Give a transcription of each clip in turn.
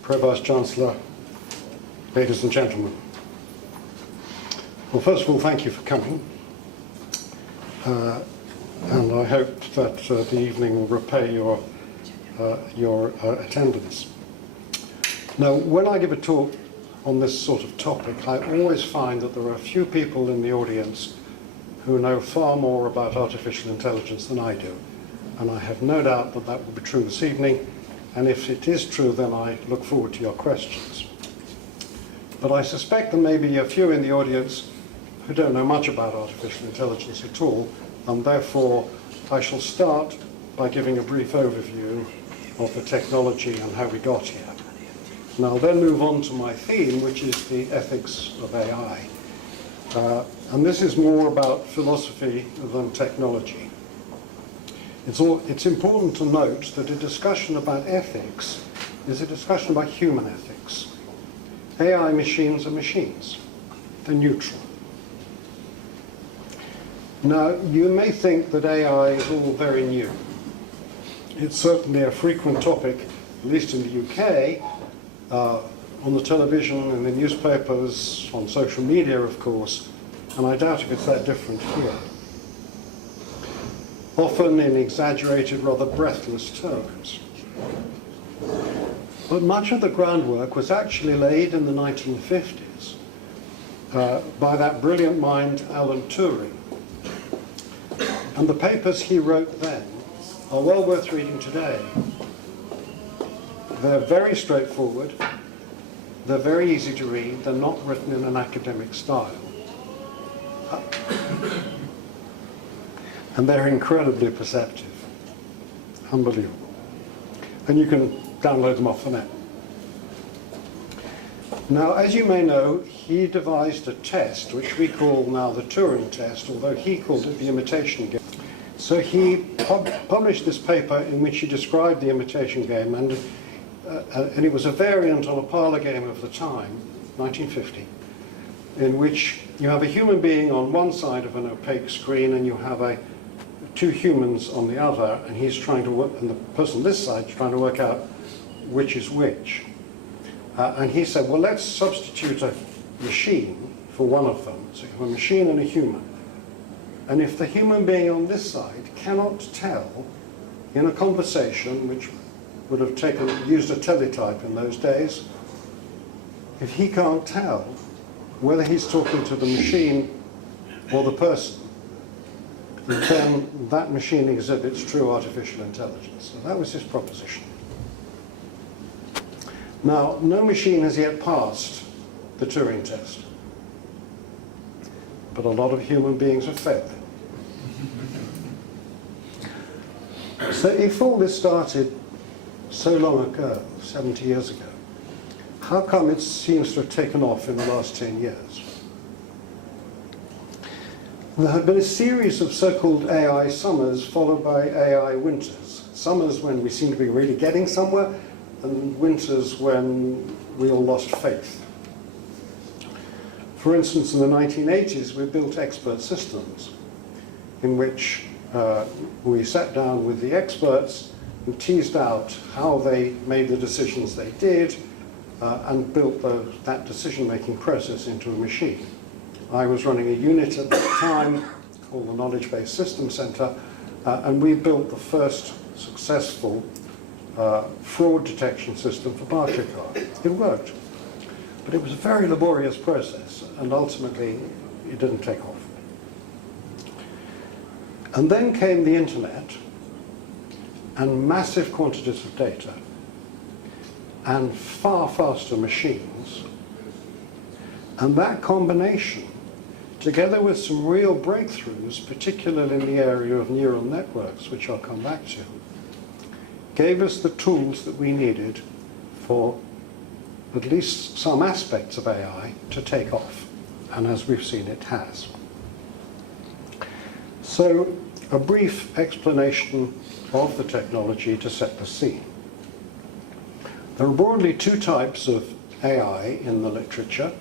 Pro-Vice Chancellor, ladies and gentlemen. Well, first of all, thank you for coming. And I hope that the evening will repay your attendance. Now, when I give a talk on this sort of topic, I always find that there are a few people in the audience who know far more about artificial intelligence than I do. And I have no doubt that that will be true this evening. And if it is true, then I look forward to your questions. But I suspect there may be a few in the audience who don't know much about artificial intelligence at all, and therefore I shall start by giving a brief overview of the technology and how we got here. And I'll then move on to my theme, which is the ethics of AI. And this is more about philosophy than technology. It's important to note that a discussion about ethics is a discussion about human ethics. AI machines are machines. They're neutral. Now, you may think that AI is all very new. It's certainly a frequent topic, at least in the UK, on the television, in the newspapers, on social media, of course, and I doubt if it's that different here. Often in exaggerated, rather breathless terms. But much of the groundwork was actually laid in the 1950s by that brilliant mind, Alan Turing. And the papers he wrote then are well worth reading today. They're very straightforward, they're very easy to read, they're not written in an academic style. And they're incredibly perceptive. Unbelievable. And you can download them off the net. Now, as you may know, he devised a test, which we call now the Turing test, although he called it the imitation game. So he published this paper in which he described the imitation game, and it was a variant on a parlor game of the time, 1950, in which you have a human being on one side of an opaque screen and you have two humans on the other, and he's trying to work, and the person on this side is trying to work out which is which. And he said, well, let's substitute a machine for one of them. So you have a machine and a human. And if the human being on this side cannot tell in a conversation, which would have used a teletype in those days, if he can't tell whether he's talking to the machine or the person, then that machine exhibits true artificial intelligence. So that was his proposition. Now, no machine has yet passed the Turing test, but a lot of human beings have failed. So if all this started so long ago, 70 years ago, how come it seems to have taken off in the last 10 years? There have been a series of so-called AI summers followed by AI winters. Summers when we seem to be really getting somewhere, and winters when we all lost faith. For instance, in the 1980s, we built expert systems in which we sat down with the experts and teased out how they made the decisions they did and built that decision-making process into a machine. I was running a unit at that time called the Knowledge-Based Systems Center, and we built the first successful fraud detection system for Barclaycard. It worked, but it was a very laborious process, and ultimately it didn't take off. And then came the internet, and massive quantities of data, and far faster machines, and that combination, together with some real breakthroughs, particularly in the area of neural networks, which I'll come back to, gave us the tools that we needed for at least some aspects of AI to take off. And as we've seen, it has. So, a brief explanation of the technology to set the scene. There are broadly two types of AI in the literature,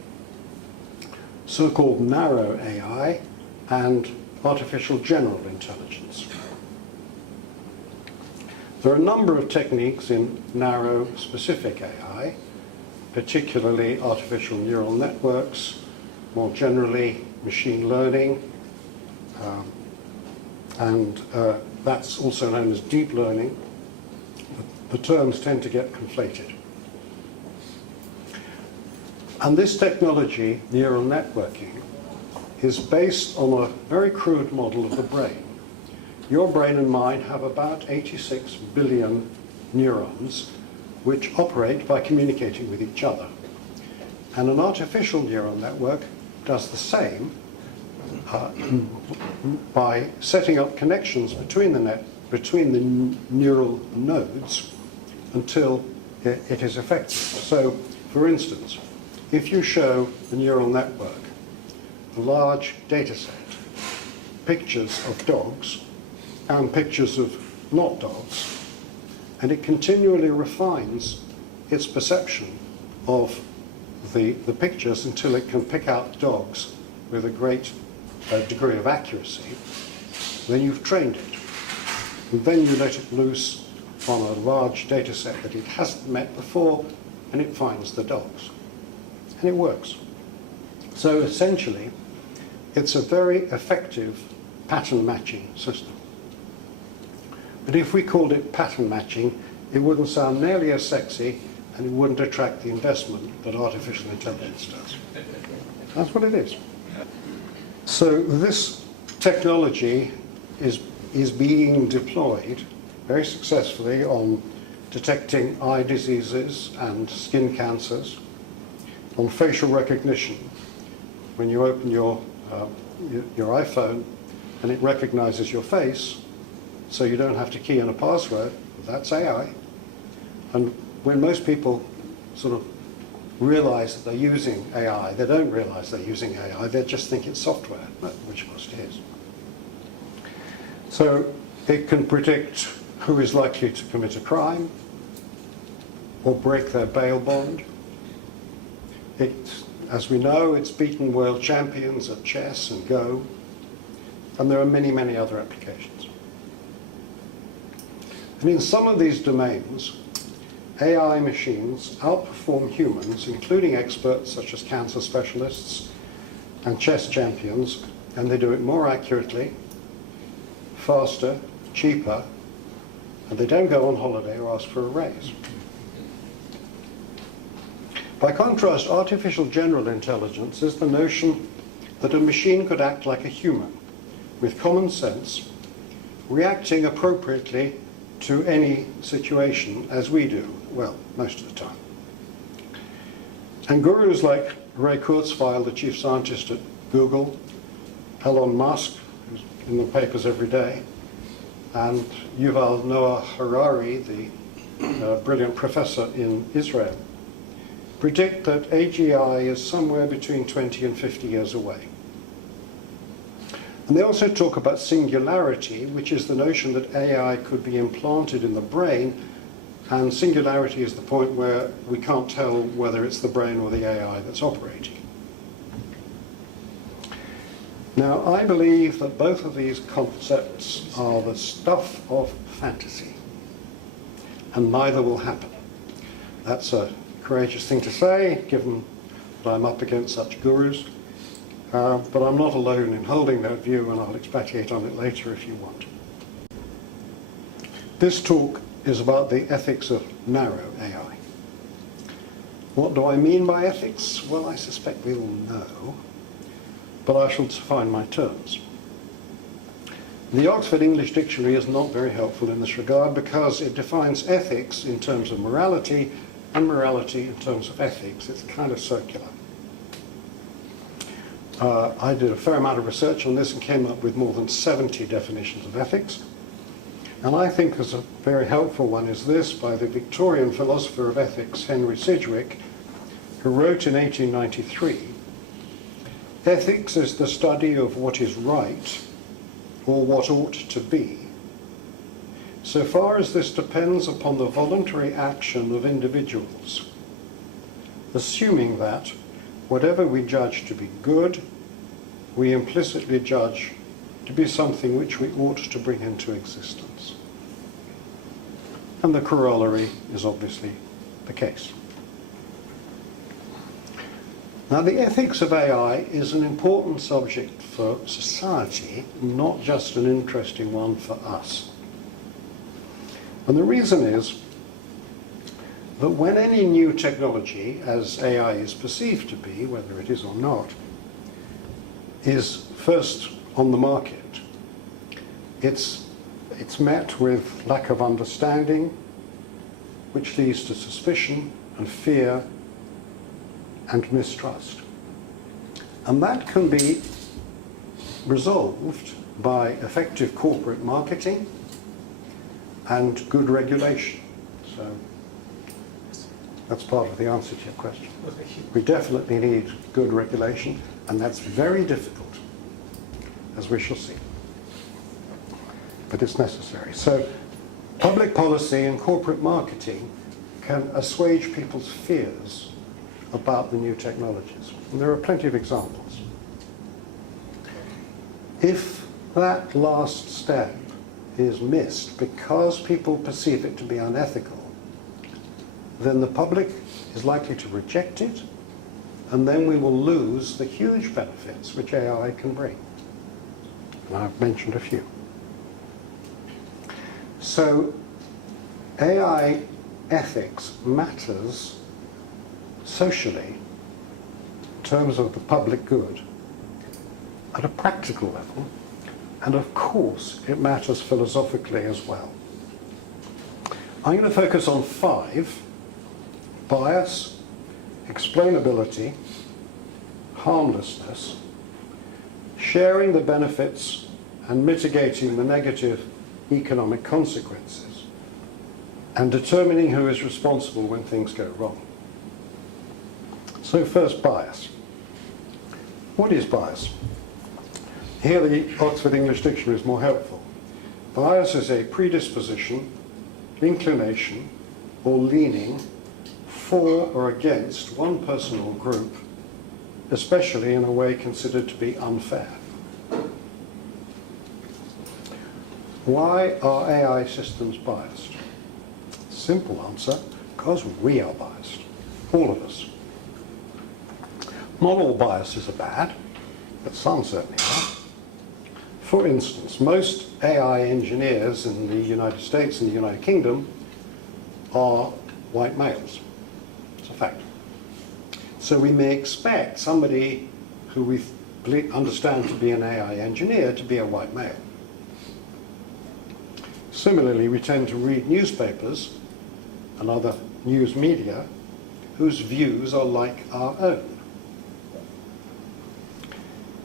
so-called narrow AI and artificial general intelligence. There are a number of techniques in narrow specific AI, particularly artificial neural networks, more generally machine learning, and that's also known as deep learning. The terms tend to get conflated. And this technology, neural networking, is based on a very crude model of the brain. Your brain and mine have about 86 billion neurons which operate by communicating with each other. And an artificial neural network does the same by setting up connections between the neural nodes until it is effective. So, for instance, if you show the neural network a large data set, pictures of dogs and pictures of not dogs, and it continually refines its perception of the pictures until it can pick out dogs with a great degree of accuracy, then you've trained it. And then you let it loose on a large data set that it hasn't met before, and it finds the dogs. And it works. So essentially, it's a very effective pattern matching system. But if we called it pattern matching, it wouldn't sound nearly as sexy, and it wouldn't attract the investment that artificial intelligence does. That's what it is. So this technology is being deployed very successfully on detecting eye diseases and skin cancers, on facial recognition. When you open your iPhone and it recognizes your face, so you don't have to key in a password, that's AI. And when most people sort of realize that they're using AI, they don't realize they're using AI, they just think it's software, which of course it is. So it can predict who is likely to commit a crime or break their bail bond. As we know, it's beaten world champions at chess and Go, and there are many, many other applications. And in some of these domains, AI machines outperform humans, including experts such as cancer specialists and chess champions, and they do it more accurately, faster, cheaper, and they don't go on holiday or ask for a raise. By contrast, artificial general intelligence is the notion that a machine could act like a human, with common sense, reacting appropriately to any situation as we do, well, most of the time. And gurus like Ray Kurzweil, the chief scientist at Google, Elon Musk, who's in the papers every day, and Yuval Noah Harari, the brilliant professor in Israel, predict that AGI is somewhere between 20 and 50 years away. And they also talk about singularity, which is the notion that AI could be implanted in the brain, and singularity is the point where we can't tell whether it's the brain or the AI that's operating. Now, I believe that both of these concepts are the stuff of fantasy, and neither will happen. That's a courageous thing to say, given that I'm up against such gurus. But I'm not alone in holding that view, and I'll expatiate on it later if you want. This talk is about the ethics of narrow AI. What do I mean by ethics? Well, I suspect we all know, but I shall define my terms. The Oxford English Dictionary is not very helpful in this regard because it defines ethics in terms of morality and morality in terms of ethics. It's kind of circular. I did a fair amount of research on this and came up with more than 70 definitions of ethics. And I think as a very helpful one is this by the Victorian philosopher of ethics, Henry Sidgwick, who wrote in 1893, "Ethics is the study of what is right or what ought to be, so far as this depends upon the voluntary action of individuals, assuming that whatever we judge to be good, we implicitly judge to be something which we ought to bring into existence." And the corollary is obviously the case. Now, the ethics of AI is an important subject for society, not just an interesting one for us. And the reason is that when any new technology, as AI is perceived to be, whether it is or not, is first on the market, it's met with lack of understanding, which leads to suspicion and fear and mistrust. And that can be resolved by effective corporate marketing and good regulation. So that's part of the answer to your question. We definitely need good regulation, and that's very difficult, as we shall see. But it's necessary. So public policy and corporate marketing can assuage people's fears about the new technologies. And there are plenty of examples. If that last step is missed because people perceive it to be unethical, then the public is likely to reject it, and then we will lose the huge benefits which AI can bring. And I've mentioned a few. So AI ethics matters socially in terms of the public good at a practical level, and of course it matters philosophically as well. I'm going to focus on 5: bias, explainability, harmlessness, sharing the benefits and mitigating the negative economic consequences, and determining who is responsible when things go wrong. So first, bias. What is bias? Here the Oxford English Dictionary is more helpful. Bias is a predisposition, inclination, or leaning for or against one person or group, especially in a way considered to be unfair. Why are AI systems biased? Simple answer: because we are biased, all of us. Not all biases are bad, but some certainly are. For instance, most AI engineers in the United States and the United Kingdom are white males. It's a fact. So we may expect somebody who we understand to be an AI engineer to be a white male. Similarly, we tend to read newspapers and other news media whose views are like our own.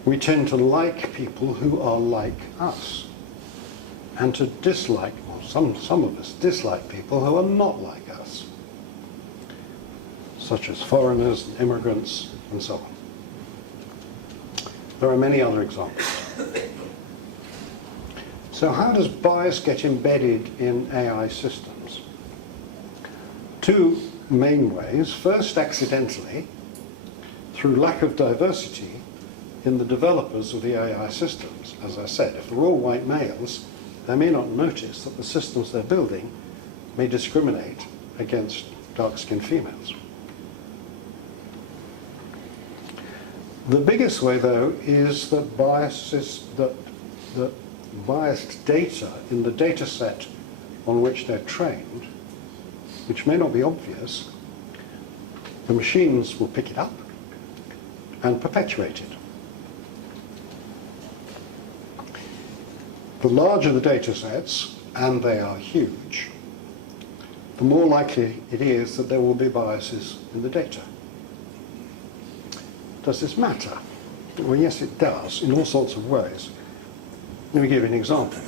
We tend to like people who are like us, and to dislike, or some of us dislike people who are not like us, such as foreigners, immigrants, and so on. There are many other examples. So how does bias get embedded in AI systems? 2 main ways. First, accidentally, through lack of diversity in the developers of the AI systems. As I said, if they're all white males, they may not notice that the systems they're building may discriminate against dark-skinned females. The biggest way, though, is that biased data in the data set on which they're trained, which may not be obvious, the machines will pick it up and perpetuate it. The larger the data sets, and they are huge, the more likely it is that there will be biases in the data. Does this matter? Well, yes, it does, in all sorts of ways. Let me give you an example.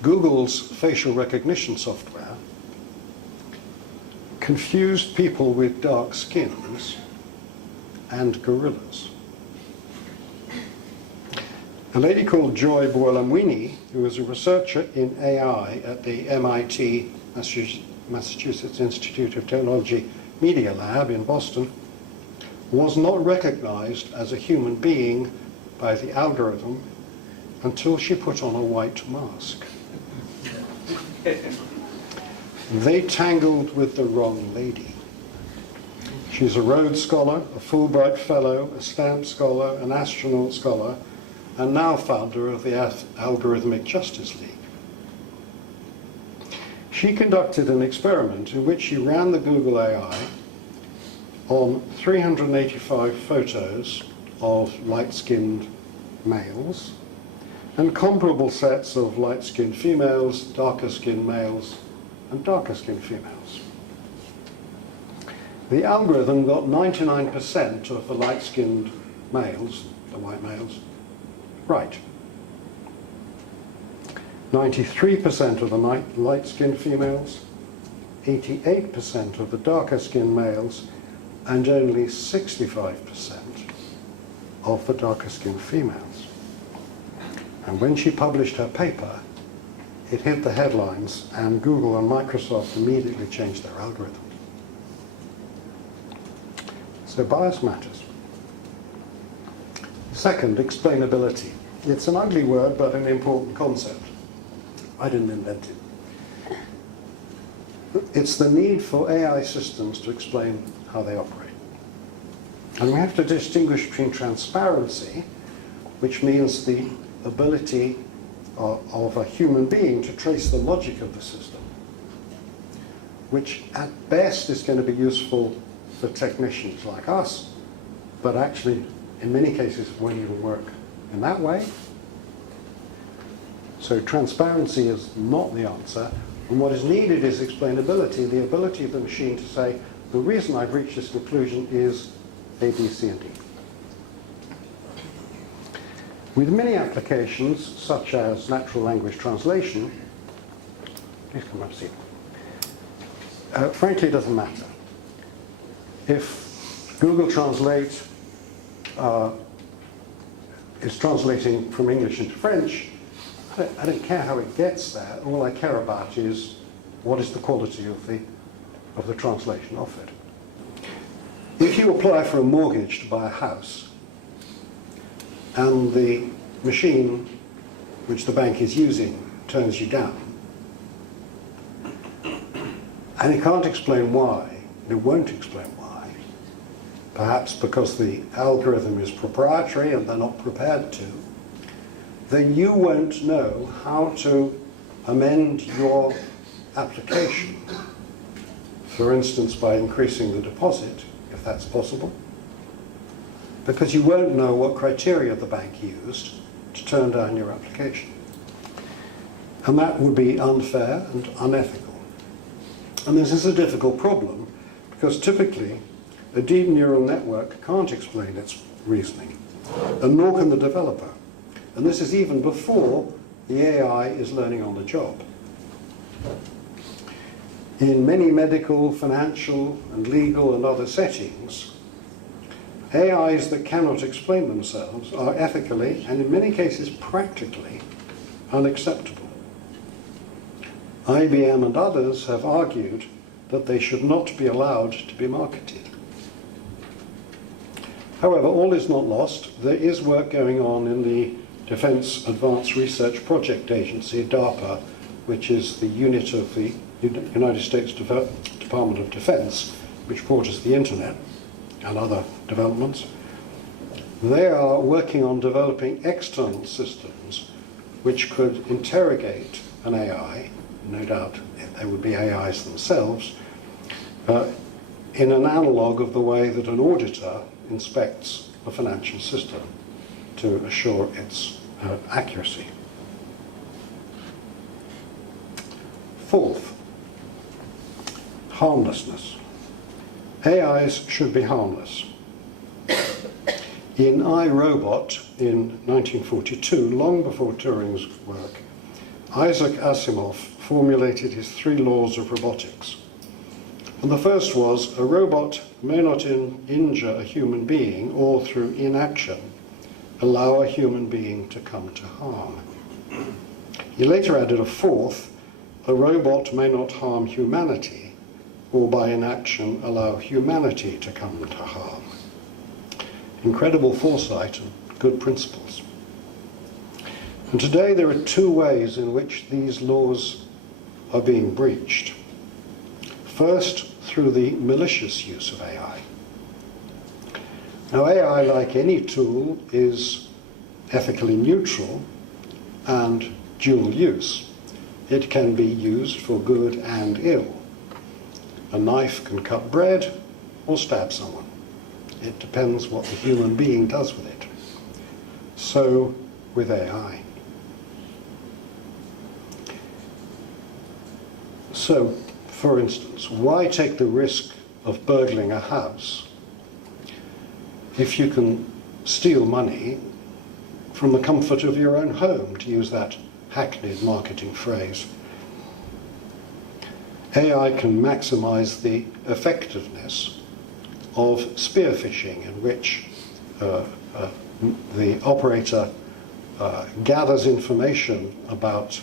Google's facial recognition software confused people with dark skins and gorillas. A lady called Joy Buolamwini, who was a researcher in AI at the MIT, Massachusetts Institute of Technology Media Lab in Boston, was not recognized as a human being by the algorithm until she put on a white mask. They tangled with the wrong lady. She's a Rhodes Scholar, a Fulbright Fellow, a Stamp Scholar, an astronaut scholar, and now founder of the Algorithmic Justice League. She conducted an experiment in which she ran the Google AI on 385 photos of light-skinned males and comparable sets of light-skinned females, darker-skinned males, and darker-skinned females. The algorithm got 99% of the light-skinned males, the white males, right. 93% of the light-skinned females, 88% of the darker-skinned males, and only 65% of the darker-skinned females. And when she published her paper, it hit the headlines, and Google and Microsoft immediately changed their algorithm. So bias matters. Second, explainability. It's an ugly word, but an important concept. I didn't invent it. It's the need for AI systems to explain how they operate. And we have to distinguish between transparency, which means the ability of a human being to trace the logic of the system, which at best is going to be useful for technicians like us, but actually in many cases won't even work in that way. So transparency is not the answer, and what is needed is explainability, the ability of the machine to say, the reason I've reached this conclusion is A, B, C, and D. With many applications, such as natural language translation, please come up, see. Frankly, it doesn't matter. If Google Translate is translating from English into French, I don't care how it gets there. All I care about is what is the quality of the translation of it. If you apply for a mortgage to buy a house, and the machine which the bank is using turns you down, and it can't explain why, it won't explain why, perhaps because the algorithm is proprietary and they're not prepared to, then you won't know how to amend your application, for instance by increasing the deposit, if that's possible, because you won't know what criteria the bank used to turn down your application. And that would be unfair and unethical. And this is a difficult problem, because typically a deep neural network can't explain its reasoning, and nor can the developer. And this is even before the AI is learning on the job. In many medical, financial, and legal and other settings, AIs that cannot explain themselves are ethically, and in many cases practically, unacceptable. IBM and others have argued that they should not be allowed to be marketed. However, all is not lost. There is work going on in the Defense Advanced Research Project Agency, DARPA, which is the unit of the United States Department of Defense, which brought us the internet and other developments. They are working on developing external systems which could interrogate an AI, no doubt they would be AIs themselves, in an analogue of the way that an auditor inspects a financial system to assure its accuracy. Fourth, harmlessness. AIs should be harmless. In I, Robot in 1942, long before Turing's work, Isaac Asimov formulated his 3 laws of robotics. And the first was, a robot may not injure a human being or through inaction allow a human being to come to harm. He later added a 4th, a robot may not harm humanity or by inaction allow humanity to come to harm. Incredible foresight and good principles. And today there are 2 ways in which these laws are being breached. First, through the malicious use of AI. Now, AI, like any tool, is ethically neutral and dual use. It can be used for good and ill. A knife can cut bread or stab someone. It depends what the human being does with it. So with AI. So, for instance, why take the risk of burgling a house if you can steal money from the comfort of your own home, to use that hackneyed marketing phrase? AI can maximize the effectiveness of spear phishing, in which the operator gathers information about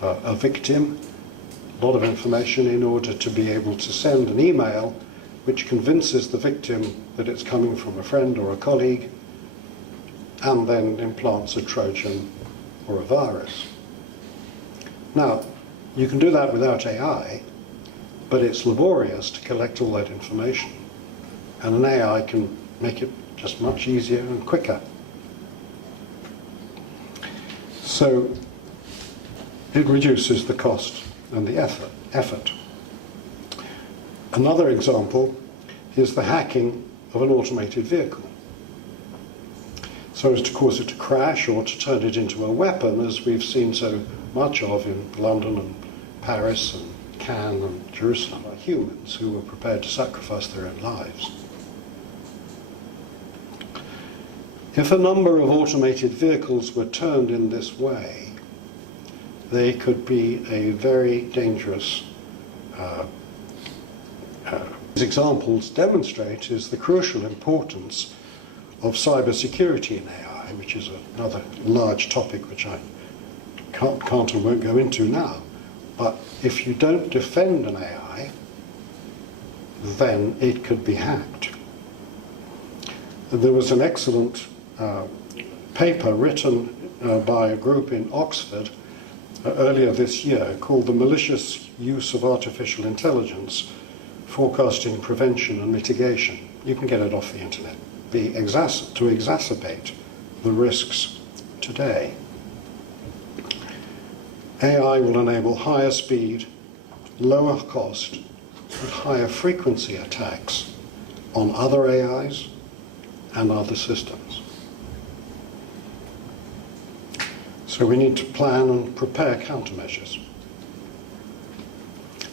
a victim, a lot of information, in order to be able to send an email which convinces the victim that it's coming from a friend or a colleague, and then implants a Trojan or a virus. Now, you can do that without AI, but it's laborious to collect all that information. And an AI can make it just much easier and quicker. So it reduces the cost and the effort. Another example is the hacking of an automated vehicle, so as to cause it to crash or to turn it into a weapon, as we've seen so much of in London and Paris and Cannes and Jerusalem, by humans who were prepared to sacrifice their own lives. If a number of automated vehicles were turned in this way, they could be a very dangerous. These examples demonstrate is the crucial importance of cybersecurity in AI, which is another large topic which I can't and won't go into now. But if you don't defend an AI, then it could be hacked. There was an excellent paper written by a group in Oxford earlier this year called The Malicious Use of Artificial Intelligence, Forecasting, Prevention and Mitigation. You can get it off the internet. To exacerbate the risks today. AI will enable higher speed, lower cost, and higher frequency attacks on other AIs and other systems. So we need to plan and prepare countermeasures.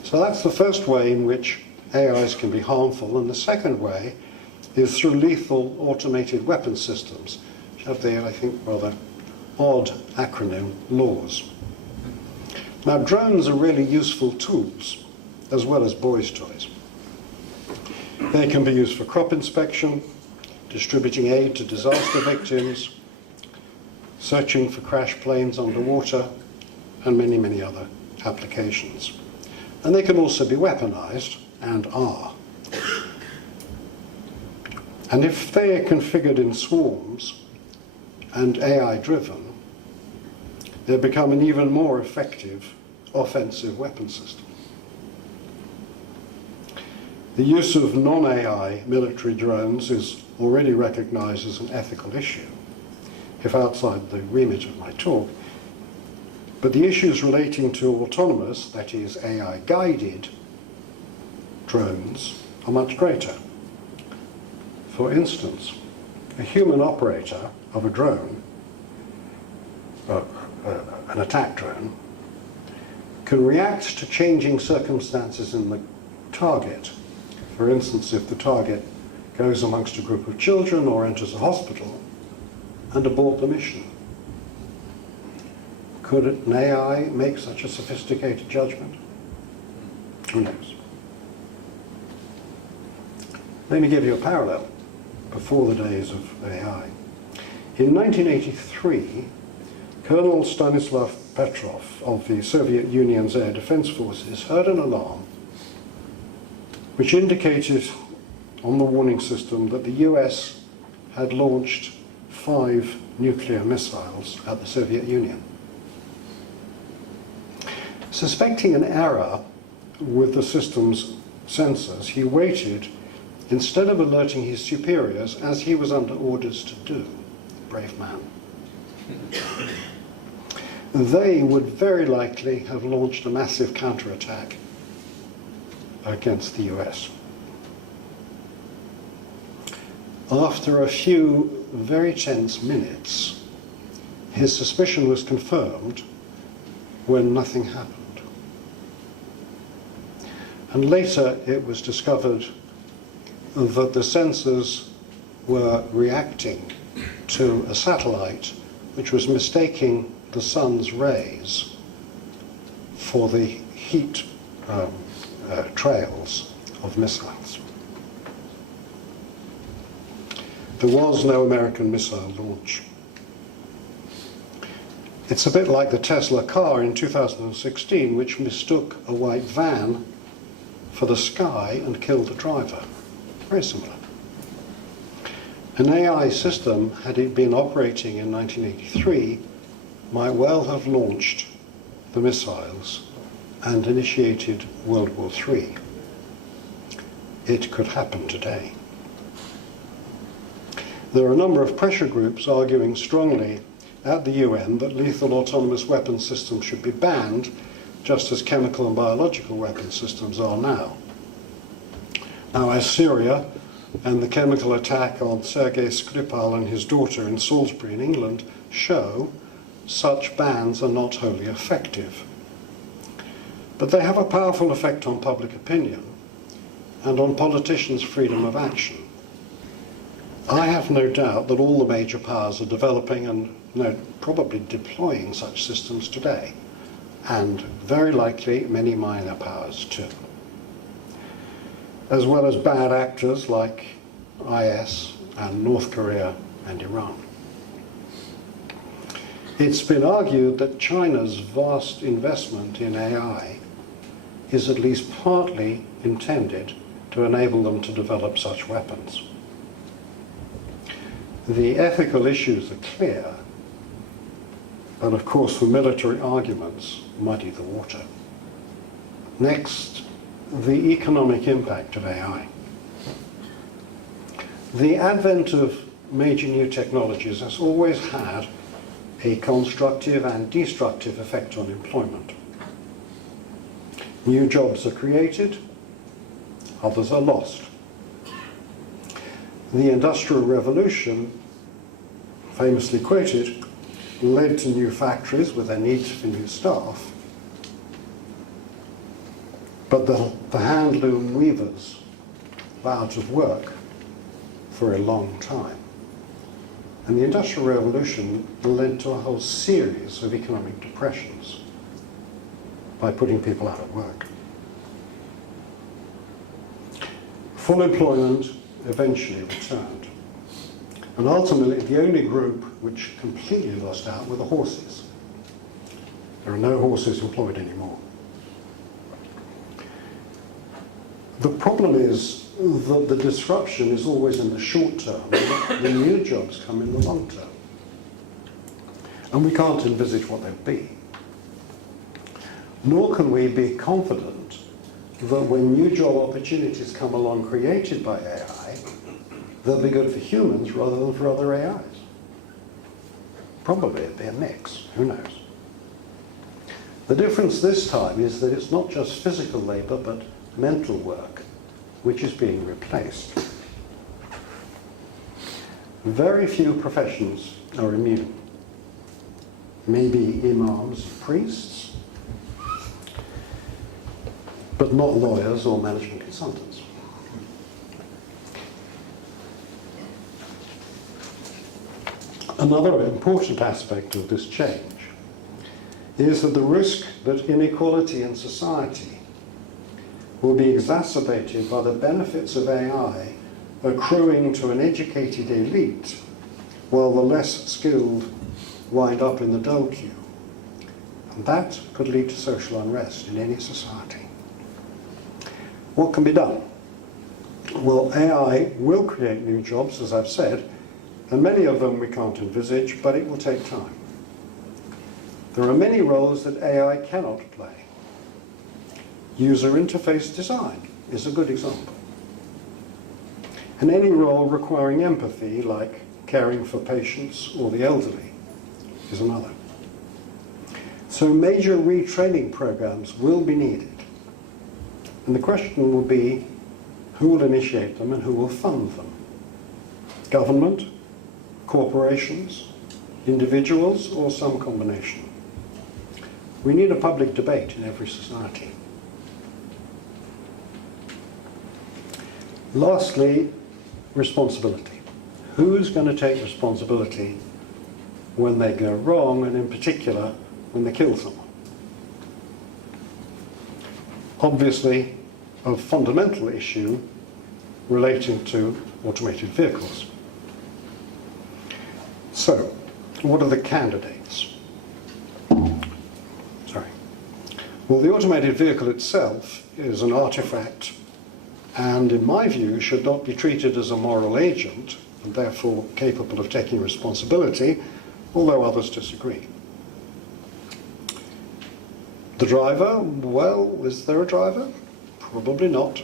So that's the first way in which AIs can be harmful, and the second way is through lethal automated weapon systems, which have the, I think, rather odd acronym, LAWS. Now, drones are really useful tools, as well as boys' toys. They can be used for crop inspection, distributing aid to disaster victims, searching for crash planes underwater, and many, many other applications. And they can also be weaponized, and are. And if they are configured in swarms and AI-driven, they become an even more effective offensive weapon system. The use of non-AI military drones is already recognized as an ethical issue, if outside the remit of my talk. But the issues relating to autonomous, that is AI-guided, drones are much greater. For instance, a human operator of a drone, an attack drone, can react to changing circumstances in the target. For instance, if the target goes amongst a group of children or enters a hospital, and abort the mission. Could an AI make such a sophisticated judgment? Who knows? Let me give you a parallel before the days of AI. In 1983, Colonel Stanislav Petrov of the Soviet Union's Air Defense Forces heard an alarm which indicated on the warning system that the US had launched 5 nuclear missiles at the Soviet Union. Suspecting an error with the system's sensors, he waited instead of alerting his superiors as he was under orders to do. Brave man. They would very likely have launched a massive counterattack against the US. After a few very tense minutes, his suspicion was confirmed when nothing happened. And later it was discovered that the sensors were reacting to a satellite which was mistaking the sun's rays for the heat trails of missiles. There was no American missile launch. It's a bit like the Tesla car in 2016, which mistook a white van for the sky and killed the driver. Very similar. An AI system, had it been operating in 1983, might well have launched the missiles and initiated World War III. It could happen today. There are a number of pressure groups arguing strongly at the UN that lethal autonomous weapon systems should be banned, just as chemical and biological weapon systems are now. Now, as Syria and the chemical attack on Sergei Skripal and his daughter in Salisbury in England show, such bans are not wholly effective. But they have a powerful effect on public opinion and on politicians' freedom of action. I have no doubt that all the major powers are developing and probably deploying such systems today, and very likely many minor powers too, as well as bad actors like IS and North Korea and Iran. It's been argued that China's vast investment in AI is at least partly intended to enable them to develop such weapons. The ethical issues are clear, but of course the military arguments muddy the water. Next, the economic impact of AI. The advent of major new technologies has always had a constructive and destructive effect on employment. New jobs are created, others are lost. The Industrial Revolution, famously quoted, led to new factories with a need for new staff, but the handloom weavers were out of work for a long time. And the Industrial Revolution led to a whole series of economic depressions by putting people out of work. Full employment eventually returned. And ultimately, the only group which completely lost out were the horses. There are no horses employed anymore. The problem is that the disruption is always in the short term, but the new jobs come in the long term. And we can't envisage what they'll be. Nor can we be confident that when new job opportunities come along created by AI, they'll be good for humans rather than for other AIs. Probably it'll be a mix, who knows? The difference this time is that it's not just physical labor, but mental work, which is being replaced. Very few professions are immune. Maybe imams, priests, but not lawyers or management consultants. Another important aspect of this change is that the risk that inequality in society will be exacerbated by the benefits of AI accruing to an educated elite, while the less skilled wind up in the dole queue. And that could lead to social unrest in any society. What can be done? Well, AI will create new jobs, as I've said, and many of them we can't envisage, but it will take time. There are many roles that AI cannot play. User interface design, is a good example. And any role requiring empathy, like caring for patients or the elderly, is another. So major retraining programs will be needed. And the question will be, who will initiate them and who will fund them? Government, corporations, individuals, or some combination? We need a public debate in every society. Lastly, responsibility. Who's going to take responsibility when they go wrong, and in particular, when they kill someone? Obviously, a fundamental issue relating to automated vehicles. So, what are the candidates? Sorry. Well, the automated vehicle itself is an artifact, and in my view should not be treated as a moral agent and therefore capable of taking responsibility, although others disagree. The driver, well, is there a driver? Probably not.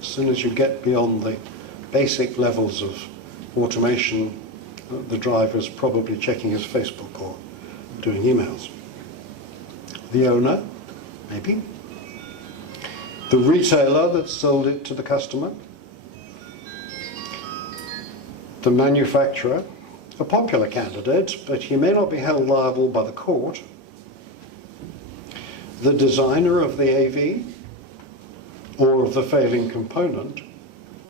As soon as you get beyond the basic levels of automation, the driver's probably checking his Facebook or doing emails. The owner, maybe. The retailer that sold it to the customer. The manufacturer, a popular candidate, but he may not be held liable by the court. The designer of the AV, or of the failing component,